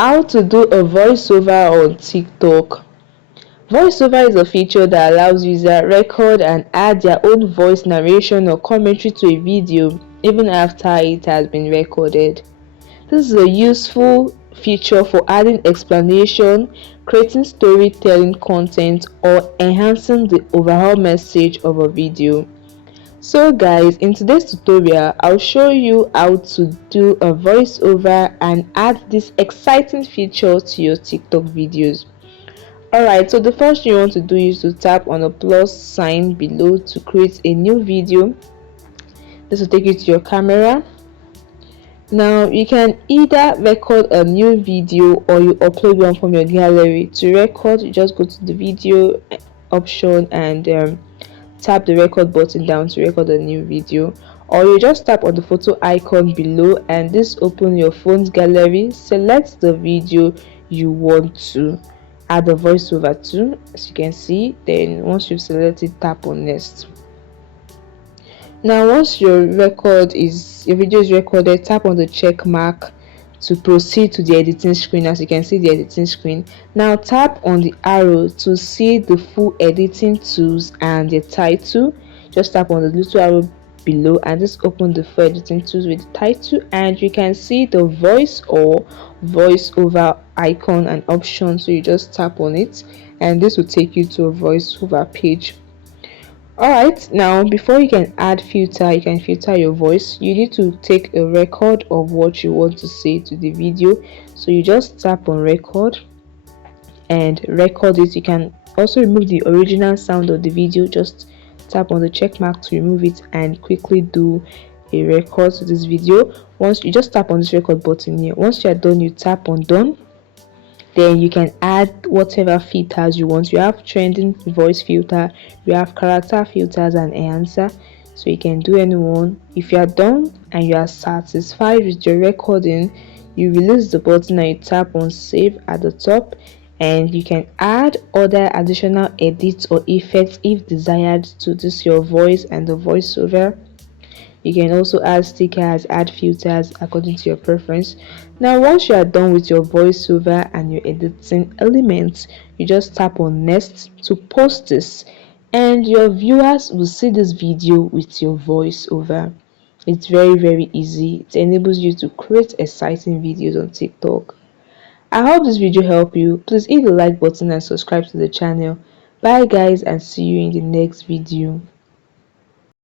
How to do a voiceover on TikTok. Voiceover is a feature that allows users record and add their own voice narration or commentary to a video even after it has been recorded. This is a useful feature for adding explanation, creating storytelling content, or enhancing the overall message of a video. So guys, in today's tutorial, I'll show you how to do a voiceover and add this exciting feature to your TikTok videos. Alright, so the first thing you want to do is to tap on the plus sign below to create a new video. This will take you to your camera. Now you can either record a new video or you upload one from your gallery. To record, you just go to the video option and tap the record button down to record a new video, or you just tap on the photo icon below and this open your phone's gallery. Select the video you want to add a voiceover to, as you can see. Then once you've selected, tap on next. Now once your video is recorded, tap on the check mark to proceed to the editing screen. As you can see, the editing screen. Now tap on the arrow to see the full editing tools and the title. Just tap on the little arrow below and just open the full editing tools with the title, and you can see the voice or voiceover icon and option. So you just tap on it and this will take you to a voiceover page. Alright, now before you can add filter, you can filter your voice. You need to take a record of what you want to say to the video. So you just tap on record and record it. You can also remove the original sound of the video. Just tap on the check mark to remove it and quickly do a record to this video. Once you just tap on this record button here, once you are done, you tap on done. Then you can add whatever filters you want. You have trending voice filter, you have character filters and enhancer, so you can do anyone. If you are done and you are satisfied with your recording, you release the button and you tap on save at the top, and you can add other additional edits or effects if desired to this your voice and the voiceover. You can also add stickers, add filters according to your preference. Now once you are done with your voiceover and your editing elements, you just tap on next to post this and your viewers will see this video with your voiceover. It's very easy. It enables you to create exciting videos on TikTok. I hope this video helped you. Please hit the like button and subscribe to the channel. Bye guys, and see you in the next video.